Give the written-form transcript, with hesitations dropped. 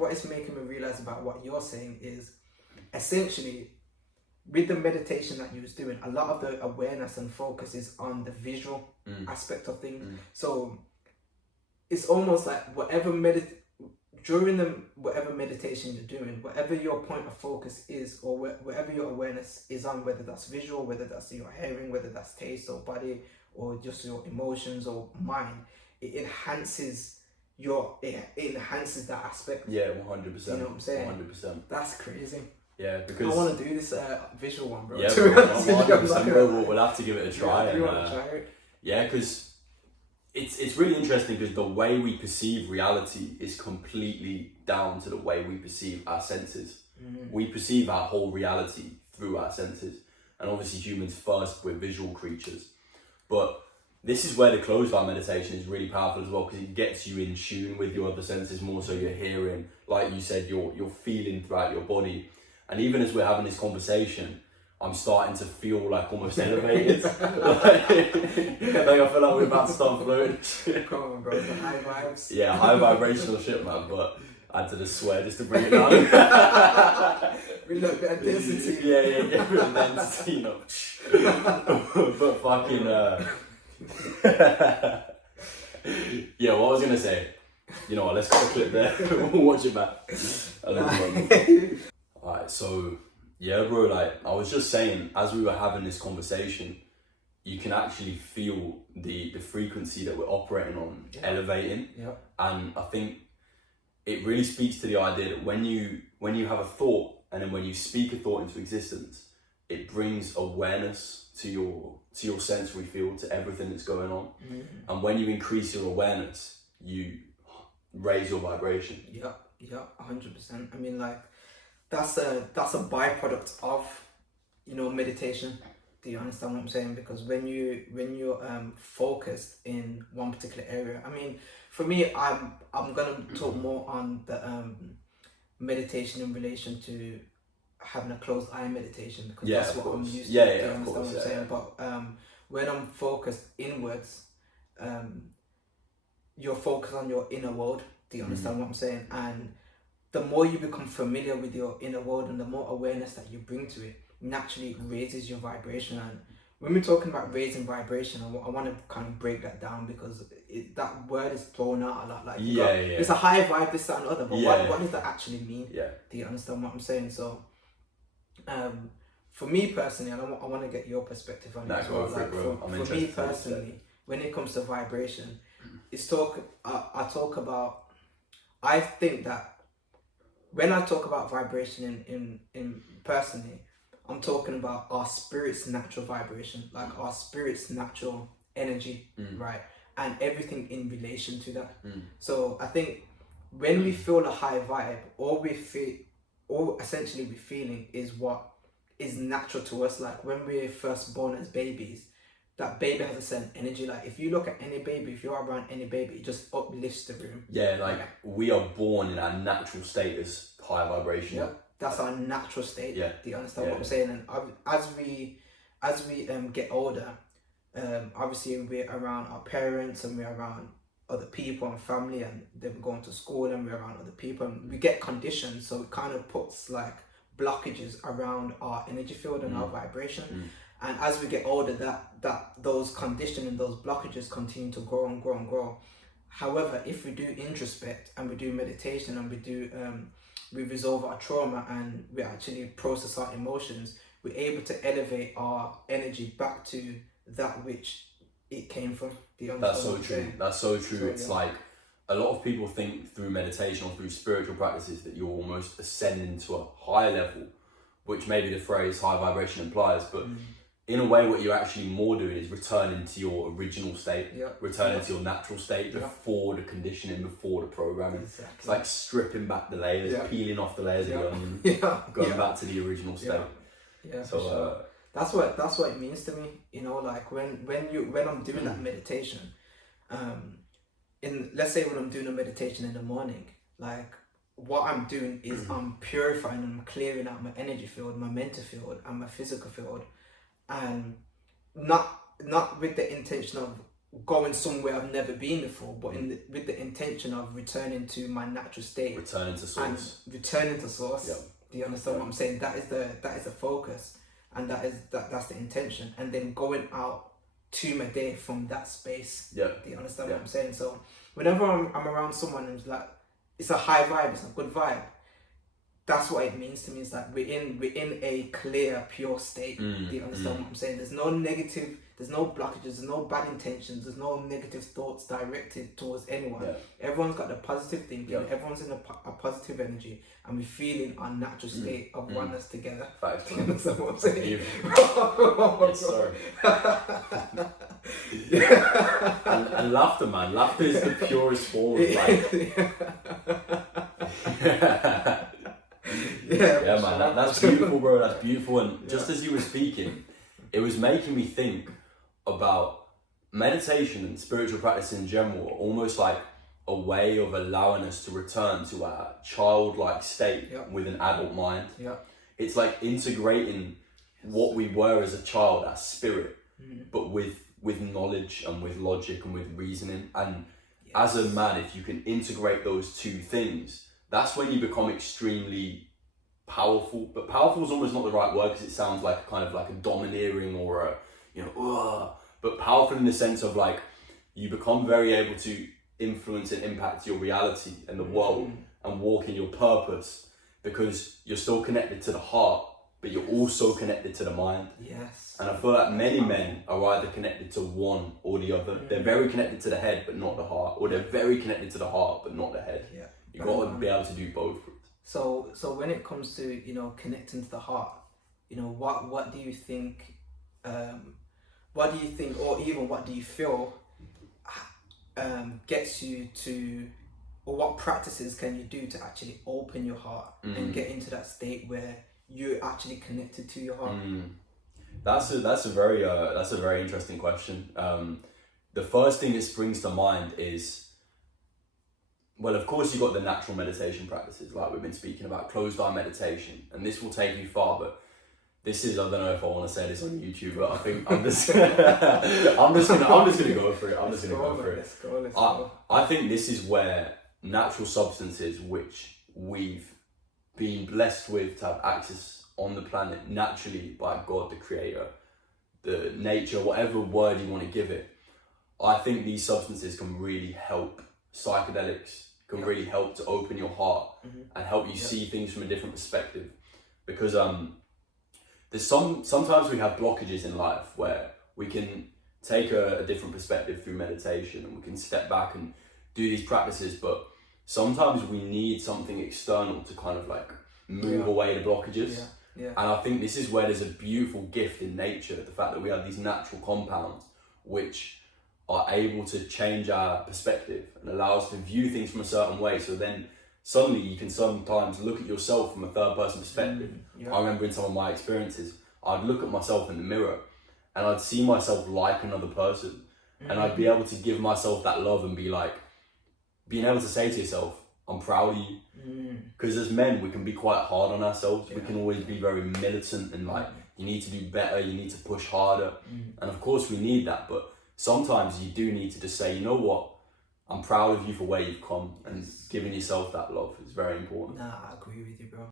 What is making me realize about what you're saying is essentially with the meditation that you was doing, a lot of the awareness and focus is on the visual aspect of things. So it's almost like whatever meditation you're doing, whatever your point of focus is, or whatever your awareness is on, whether that's visual, whether that's your hearing, whether that's taste or body, or just your emotions or mind, it enhances that aspect. Yeah, 100%. You know what I'm saying? 100%. That's crazy. Yeah, because I want to do this visual one, bro. Yeah, 100%, bro. We'll have to give it a try. Yeah, you want to try it? Yeah, because it's really interesting, because the way we perceive reality is completely down to the way we perceive our senses. We perceive our whole reality through our senses, and obviously humans first, we're visual creatures. But this is where the closed eye meditation is really powerful as well, because it gets you in tune with your other senses more. So you're hearing, like you said, you're feeling throughout your body. And even as we're having this conversation, I'm starting to feel like almost elevated. like I feel like we're about to start floating. Come on, bro, the high vibes. Yeah, high vibrational shit, man. But I had to just swear just to bring it down. With a little bit of density. Yeah, real density, you know. But fucking, yeah, what I was gonna say, you know what, let's cut a clip there. We'll watch it back. Alright, so yeah, bro, like I was just saying, as we were having this conversation, you can actually feel the frequency that we're operating on elevating. Yeah. And I think it really speaks to the idea that when you have a thought, and then when you speak a thought into existence, it brings awareness to your sensory field, to everything that's going on. And when you increase your awareness, you raise your vibration. Yeah, 100%. I mean, like, that's a byproduct of, you know, meditation. Do you understand what I'm saying? Because when you're focused in one particular area, I mean, for me, I'm gonna talk more on the meditation in relation to having a closed eye meditation, because that's what I'm used to. Yeah, do you of understand course. what I'm saying? But when I'm focused inwards, you're focused on your inner world. Do you understand what I'm saying? And the more you become familiar with your inner world and the more awareness that you bring to it, naturally raises your vibration. And when we're talking about raising vibration, I want to kind of break that down, because that word is thrown out a lot. Like, it's a high vibe, this, that, and other, but what does that actually mean? Yeah. Do you understand what I'm saying? So, for me personally, and I want to get your perspective on it as well. Like, for me personally, when it comes to vibration, I think that when I talk about vibration in personally, I'm talking about our spirit's natural vibration, like our spirit's natural energy, right? And everything in relation to that. So I think when we feel a high vibe, all essentially we're feeling is what is natural to us. Like when we're first born as babies, that baby has a certain energy. Like if you look at any baby, if you're around any baby, it just uplifts the room. Yeah, like we are born in our natural state as high vibration. Yeah, that's our natural state. Yeah. Do you understand what I'm saying? And as we get older, obviously we're around our parents and we're around other people and family, and then we're going to school and we're around other people, and we get conditioned, so it kind of puts like blockages around our energy field and our vibration. And as we get older, that those conditioning and those blockages continue to grow and grow and grow. However, if we do introspect and we do meditation and we resolve our trauma and we actually process our emotions, we're able to elevate our energy back to that which it came from. That's so true. That's so true. It's like a lot of people think through meditation or through spiritual practices that you're almost ascending to a higher level, which maybe the phrase high vibration implies, but in a way what you're actually more doing is returning to your original state, returning to your natural state before the conditioning, before the programming. Exactly. It's like stripping back the layers, peeling off the layers of the onion, going back to the original state. Yeah, so sure. That's what it means to me. You know, like when I'm doing that meditation, let's say when I'm doing a meditation in the morning, like what I'm doing is I'm purifying and I'm clearing out my energy field, my mental field, and my physical field, and not with the intention of going somewhere I've never been before, but with the intention of returning to my natural state, returning to source. And returning to source. Yep. Do you understand what I'm saying? That is the focus, and that's the intention, and then going out to my day from that space. Yeah. Do you understand what I'm saying? So whenever I'm around someone who's like, it's a high vibe, it's a good vibe. That's what it means to me. It's like we're in a clear, pure state. Do you understand what I'm saying? There's no negative, there's no blockages, there's no bad intentions, there's no negative thoughts directed towards anyone. Yeah. Everyone's got the positive thinking, Yeah. everyone's in a positive energy, and we're feeling our natural state of oneness together. Facts, Do you understand what I'm saying? Yes, sir. and laughter, man. Laughter is the purest form of life. Yeah, man, that's beautiful, bro. That's beautiful. And just as you were speaking, it was making me think about meditation and spiritual practice in general, almost like a way of allowing us to return to our childlike state with an adult mind. Yeah. It's like integrating what we were as a child, our spirit, but with knowledge and with logic and with reasoning. And as a man, if you can integrate those two things, that's when you become extremely powerful. But powerful is almost not the right word, because it sounds like kind of like a domineering or a, but powerful in the sense of like, you become very able to influence and impact your reality and the world and walk in your purpose, because you're still connected to the heart, but you're also connected to the mind. Yes. And I feel like many men are either connected to one or the other. They're very connected to the head, but not the heart, or they're very connected to the heart, but not the head. Yeah. You've got to be able to do both. So when it comes to, connecting to the heart, what do you think, or even what do you feel gets you to, or what practices can you do to actually open your heart and get into that state where you're actually connected to your heart? That's a very interesting question. The first thing that springs to mind is, well, of course, you've got the natural meditation practices, like we've been speaking about, closed eye meditation, and this will take you far, but this is, I don't know if I want to say this on YouTube, but I think I'm just gonna go for it. I think this is where natural substances, which we've been blessed with to have access on the planet naturally by God, the creator, the nature, whatever word you want to give it, I think these substances can really help. Psychedelics can really help to open your heart and help you see things from a different perspective, because there's sometimes we have blockages in life where we can take a different perspective through meditation, and we can step back and do these practices, but sometimes we need something external to kind of like move away the blockages. And I think this is where there's a beautiful gift in nature, the fact that we have these natural compounds which are able to change our perspective and allow us to view things from a certain way. So then suddenly you can sometimes look at yourself from a third person perspective. I remember in some of my experiences, I'd look at myself in the mirror and I'd see myself like another person, and I'd be able to give myself that love and be like, being able to say to yourself, I'm proud of you. Because as men, we can be quite hard on ourselves. We can always be very militant and like, you need to do better, you need to push harder. And of course we need that, but sometimes you do need to just say, you know what, I'm proud of you for where you've come, and giving yourself that love is very important. Nah, I agree with you, bro.